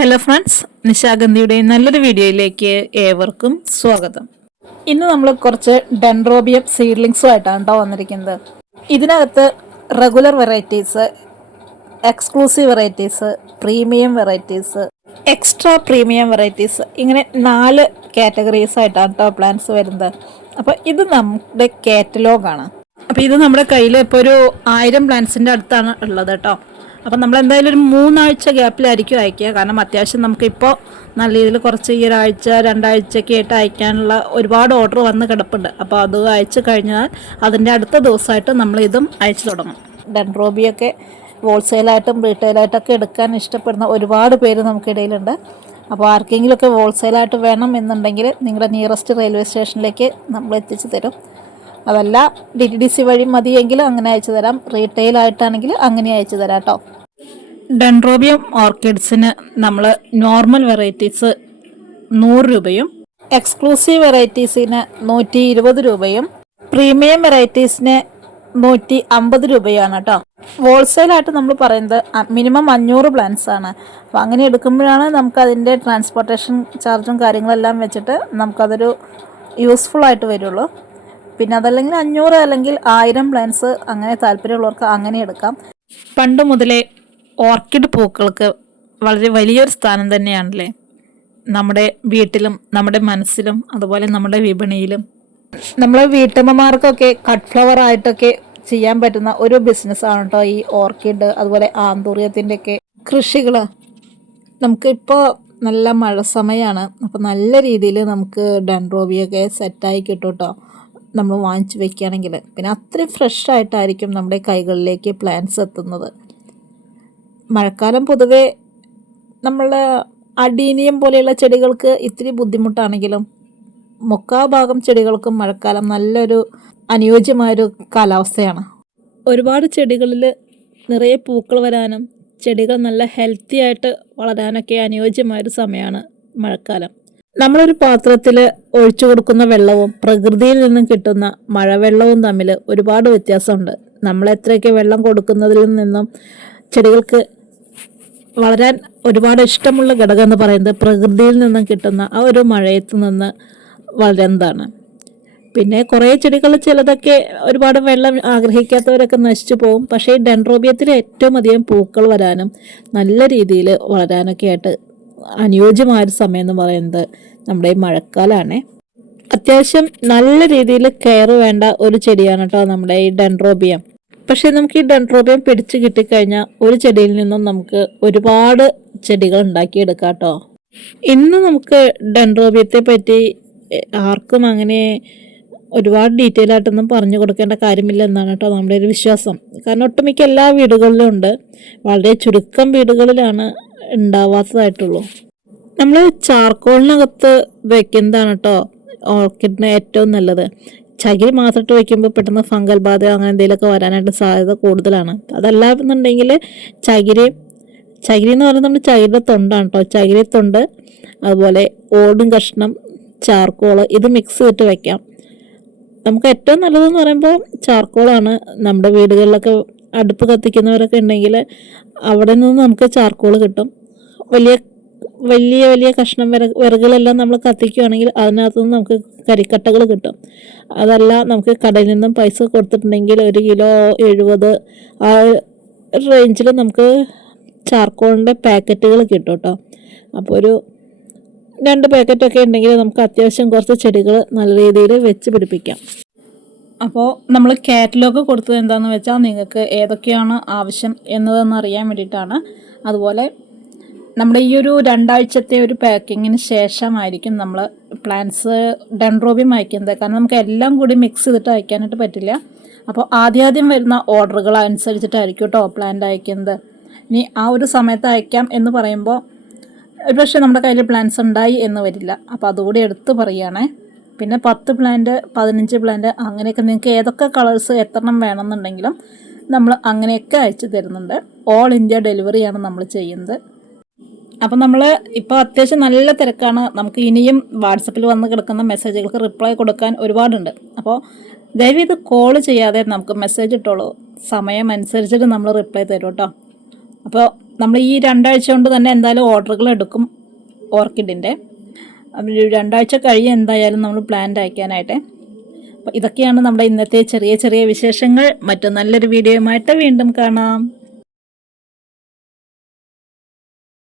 Hello friends, നിശാഗന്ധിയുടെ നല്ലൊരു വീഡിയോയിലേക്ക് ഏവർക്കും സ്വാഗതം. ഇന്ന് നമ്മൾ കുറച്ച് ഡെൻഡ്രോബിയം സീഡ്ലിങ്സുമായിട്ടാണ് കേട്ടോ വന്നിരിക്കുന്നത്. ഇതിനകത്ത് regular varieties, exclusive varieties, premium varieties, extra premium varieties, ഇങ്ങനെ 4 കാറ്റഗറീസ് ആയിട്ടാണ് കേട്ടോ പ്ലാന്റ്സ് വരുന്നത്. അപ്പോൾ ഇത് നമ്മുടെ കാറ്റലോഗാണ്. അപ്പോൾ ഇത് നമ്മുടെ കയ്യിൽ ഇപ്പോൾ ഒരു 1000 പ്ലാന്റ്സിൻ്റെ അടുത്താണ് ഉള്ളത് കേട്ടോ. അപ്പം നമ്മൾ എന്തായാലും ഒരു 3 ആഴ്ച ഗ്യാപ്പിലായിരിക്കും അയക്കുക. കാരണം അത്യാവശ്യം നമുക്കിപ്പോൾ നല്ല രീതിയിൽ കുറച്ച് ഈ ഒരാഴ്ച 2 ആഴ്ചയൊക്കെ ആയിട്ട് അയക്കാനുള്ള ഒരുപാട് ഓർഡർ വന്ന് കിടപ്പുണ്ട്. അപ്പോൾ അത് അയച്ചു കഴിഞ്ഞാൽ അതിൻ്റെ അടുത്ത ദിവസമായിട്ട് നമ്മൾ ഇതും അയച്ചു തുടങ്ങും. ഡെൻഡ്രോബിയൊക്കെ ഹോൾസെയിലായിട്ടും റീറ്റെയിലായിട്ടൊക്കെ എടുക്കാൻ ഇഷ്ടപ്പെടുന്ന ഒരുപാട് പേര് നമുക്കിടയിലുണ്ട്. അപ്പോൾ ആർക്കെങ്കിലുമൊക്കെ ഹോൾസെയിലായിട്ട് വേണം എന്നുണ്ടെങ്കിൽ നിങ്ങളുടെ നിയറസ്റ്റ് റെയിൽവേ സ്റ്റേഷനിലേക്ക് നമ്മൾ എത്തിച്ചു തരും. അതല്ല DTDC വഴി മതിയെങ്കിലും അങ്ങനെ അയച്ചു തരാം. റീറ്റെയിൽ ആയിട്ടാണെങ്കിൽ അങ്ങനെ അയച്ചു തരാം കേട്ടോ. ഡെൻഡ്രോബിയം ഓർക്കിഡ്സിന് നമ്മൾ നോർമൽ വെറൈറ്റീസ് 100 രൂപയും, എക്സ്ക്ലൂസീവ് വെറൈറ്റീസിന് 120 രൂപയും, പ്രീമിയം വെറൈറ്റീസിന് 150 രൂപയാണ് കേട്ടോ. ഹോൾസെയിലായിട്ട് നമ്മൾ പറയുന്നത് മിനിമം 500 പ്ലാന്റ്സ് ആണ്. അപ്പോൾ അങ്ങനെ എടുക്കുമ്പോഴാണ് നമുക്ക് അതിൻ്റെ ട്രാൻസ്പോർട്ടേഷൻ ചാർജും കാര്യങ്ങളെല്ലാം വെച്ചിട്ട് നമുക്കതൊരു യൂസ്ഫുൾ ആയിട്ട് വരുള്ളൂ. പിന്നെ അതല്ലെങ്കിൽ 500 അല്ലെങ്കിൽ 1000 പ്ലാന്റ്സ് അങ്ങനെ താല്പര്യമുള്ളവർക്ക് അങ്ങനെ എടുക്കാം. പണ്ട് മുതലേ ഓർക്കിഡ് പൂക്കൾക്ക് വളരെ വലിയൊരു സ്ഥാനം തന്നെയാണല്ലേ നമ്മുടെ വീട്ടിലും നമ്മുടെ മനസ്സിലും അതുപോലെ നമ്മുടെ വിപണിയിലും. നമ്മളെ വീട്ടമ്മമാർക്കൊക്കെ കട്ട് ഫ്ലവർ ആയിട്ടൊക്കെ ചെയ്യാൻ പറ്റുന്ന ഒരു ബിസിനസ്സാണ് കേട്ടോ ഈ ഓർക്കിഡ്, അതുപോലെ ആന്തൂറിയത്തിൻ്റെയൊക്കെ കൃഷികൾ. നമുക്കിപ്പോൾ നല്ല മഴ സമയമാണ്. അപ്പോൾ നല്ല രീതിയിൽ നമുക്ക് ഡെൻഡ്രോബിയൊക്കെ സെറ്റായി കിട്ടും കേട്ടോ നമ്മൾ വാങ്ങിച്ച് വെക്കുകയാണെങ്കിൽ. പിന്നെ അത്രയും ഫ്രഷ് ആയിട്ടായിരിക്കും നമ്മുടെ കൈകളിലേക്ക് പ്ലാന്റ്സ് എത്തുന്നത്. മഴക്കാലം പൊതുവേ നമ്മളുടെ അഡീനിയം പോലെയുള്ള ചെടികൾക്ക് ഇത്തിരി ബുദ്ധിമുട്ടാണെങ്കിലും മുക്കാഭാഗം ചെടികൾക്കും മഴക്കാലം നല്ലൊരു അനുയോജ്യമായൊരു കാലാവസ്ഥയാണ്. ഒരുപാട് ചെടികളിൽ നിറയെ പൂക്കൾ വരാനും ചെടികൾ നല്ല ഹെൽത്തി ആയിട്ട് വളരാനൊക്കെ അനുയോജ്യമായൊരു സമയമാണ് മഴക്കാലം. നമ്മളൊരു പാത്രത്തിൽ ഒഴിച്ചു കൊടുക്കുന്ന വെള്ളവും പ്രകൃതിയിൽ നിന്നും കിട്ടുന്ന മഴവെള്ളവും തമ്മിൽ ഒരുപാട് വ്യത്യാസമുണ്ട്. നമ്മൾ എത്രയൊക്കെ വെള്ളം കൊടുക്കുന്നതിൽ നിന്നും ചെടികൾക്ക് വളരാൻ ഒരുപാട് ഇഷ്ടമുള്ള ഘടകം എന്ന് പറയുന്നത് പ്രകൃതിയിൽ നിന്നും കിട്ടുന്ന ആ ഒരു മഴയത്ത് നിന്ന് വളരുന്നതാണ്. പിന്നെ കുറേ ചെടികൾ ചിലതൊക്കെ ഒരുപാട് വെള്ളം ആഗ്രഹിക്കാത്തവരൊക്കെ നശിച്ചു പോകും. പക്ഷേ ഈ ഡെൻഡ്രോബിയത്തിൽ ഏറ്റവും അധികം പൂക്കൾ വരാനും നല്ല രീതിയിൽ വളരാനൊക്കെ ആയിട്ട് അനുയോജ്യമായൊരു സമയം എന്ന് പറയുന്നത് നമ്മുടെ ഈ മഴക്കാലമാണ്. അത്യാവശ്യം നല്ല രീതിയിൽ കെയർ വേണ്ട ഒരു ചെടിയാണ് കേട്ടോ നമ്മുടെ ഈ ഡെൻഡ്രോബിയം. പക്ഷേ നമുക്ക് ഈ ഡെൻഡ്രോബിയം പിടിച്ചു കിട്ടിക്കഴിഞ്ഞാൽ ഒരു ചെടിയിൽ നിന്നും നമുക്ക് ഒരുപാട് ചെടികൾ ഉണ്ടാക്കിയെടുക്കാം കേട്ടോ. ഇന്ന് നമുക്ക് ഡെൻഡ്രോബിയത്തെ പറ്റി ആർക്കും അങ്ങനെ ഒരുപാട് ഡീറ്റെയിൽ ആയിട്ടൊന്നും പറഞ്ഞു കൊടുക്കേണ്ട കാര്യമില്ല എന്നാണ് കേട്ടോ നമ്മുടെ ഒരു വിശ്വാസം. കാരണം ഒട്ടുമിക്ക എല്ലാ വീടുകളിലും ഉണ്ട്, വളരെ ചുരുക്കം വീടുകളിലാണ് ഉണ്ടാവാത്തതായിട്ടുള്ളൂ. നമ്മൾ ചാർക്കോളിനകത്ത് വെക്കുന്നതാണ് കേട്ടോ ഓർക്കിഡിന് ഏറ്റവും നല്ലത്. ചകിരി മാത്രമിട്ട് വയ്ക്കുമ്പോൾ പെട്ടെന്ന് ഫംഗൽ ബാധ അങ്ങനെ എന്തെങ്കിലുമൊക്കെ വരാനായിട്ട് സാധ്യത കൂടുതലാണ്. അതല്ല എന്നുണ്ടെങ്കിൽ ചകിരി എന്ന് പറയുന്നത് നമ്മുടെ ചകിരിയുടെ തൊണ്ടാണ് കേട്ടോ. ചകിരി തൊണ്ട്, അതുപോലെ ഓടും കഷ്ണം, ചാർക്കോള്, ഇത് മിക്സ് ചെയ്തിട്ട് വെക്കാം. നമുക്ക് ഏറ്റവും നല്ലതെന്ന് പറയുമ്പോൾ ചാർക്കോളാണ്. നമ്മുടെ വീടുകളിലൊക്കെ അടുപ്പ് കത്തിക്കുന്നവരൊക്കെ ഉണ്ടെങ്കിൽ അവിടെ നിന്ന് നമുക്ക് ചാർക്കോൾ കിട്ടും. വലിയ കഷ്ണം വിറകുകളെല്ലാം നമ്മൾ കത്തിക്കുകയാണെങ്കിൽ അതിനകത്തുനിന്ന് നമുക്ക് കരിക്കട്ടകൾ കിട്ടും. അതല്ല നമുക്ക് കടയിൽ നിന്നും പൈസ കൊടുത്തിട്ടുണ്ടെങ്കിൽ 1 കിലോ 70 ആ റേഞ്ചിൽ നമുക്ക് ചാർക്കോളിൻ്റെ പാക്കറ്റുകൾ കിട്ടും കേട്ടോ. അപ്പോൾ ഒരു 2 പാക്കറ്റൊക്കെ ഉണ്ടെങ്കിൽ നമുക്ക് അത്യാവശ്യം കുറച്ച് ചെടികൾ നല്ല രീതിയിൽ വെച്ച് പിടിപ്പിക്കാം. അപ്പോൾ നമ്മൾ കാറ്റലോഗ് കൊടുത്തത് എന്താണെന്ന് വെച്ചാൽ നിങ്ങൾക്ക് ഏതൊക്കെയാണ് ആവശ്യം എന്നതെന്ന് അറിയാൻ വേണ്ടിയിട്ടാണ്. അതുപോലെ നമ്മുടെ ഈ ഒരു 2 ആഴ്ചത്തെ ഒരു പാക്കിങ്ങിന് ശേഷമായിരിക്കും നമ്മൾ പ്ലാന്റ്സ് ഡെൻഡ്രോബിയം അയക്കുന്നത്. കാരണം നമുക്ക് എല്ലാം കൂടി മിക്സ് ചെയ്തിട്ട് അയക്കാനായിട്ട് പറ്റില്ല. അപ്പോൾ ആദ്യം വരുന്ന ഓർഡറുകൾ അനുസരിച്ചിട്ടായിരിക്കും കേട്ടോ പ്ലാന്റ് അയക്കുന്നത്. ഇനി ആ ഒരു സമയത്ത് അയക്കാം എന്ന് പറയുമ്പോൾ ഒരു പക്ഷേ നമ്മുടെ കയ്യിൽ പ്ലാന്റ്സ് ഉണ്ടായി എന്ന് വരില്ല. അപ്പോൾ അതുകൂടി എടുത്ത് പറയുകയാണേ. പിന്നെ 10 പ്ലാന്റ് 15 പ്ലാന്റ് അങ്ങനെയൊക്കെ നിങ്ങൾക്ക് ഏതൊക്കെ കളേഴ്സ് എത്രണ്ണം വേണമെന്നുണ്ടെങ്കിലും നമ്മൾ അങ്ങനെയൊക്കെ അയച്ചു തരുന്നുണ്ട്. ഓൾ ഇന്ത്യ ഡെലിവറിയാണ് നമ്മൾ ചെയ്യുന്നത്. അപ്പം നമ്മൾ ഇപ്പോൾ അത്യാവശ്യം നല്ല തിരക്കാണ്. നമുക്ക് ഇനിയും വാട്സപ്പിൽ വന്ന് കിടക്കുന്ന മെസ്സേജുകൾക്ക് റിപ്ലൈ കൊടുക്കാൻ ഒരുപാടുണ്ട്. അപ്പോൾ ദയവ് ഇത് കോൾ ചെയ്യാതെ നമുക്ക് മെസ്സേജ് ഇട്ടോളൂ. സമയം അനുസരിച്ചിട്ട് നമ്മൾ റിപ്ലൈ തരും കേട്ടോ. അപ്പോൾ നമ്മൾ ഈ 2 ആഴ്ച കൊണ്ട് തന്നെ എന്തായാലും ഓർഡറുകൾ എടുക്കും ഓർക്കിഡിൻ്റെ. ഒരു 2 ആഴ്ച കഴിയും എന്തായാലും നമ്മൾ പ്ലാന്റ് അയക്കാനായിട്ട്. അപ്പോൾ ഇതൊക്കെയാണ് നമ്മുടെ ഇന്നത്തെ ചെറിയ ചെറിയ വിശേഷങ്ങൾ. മറ്റു നല്ലൊരു വീഡിയോയുമായിട്ട് വീണ്ടും കാണാം.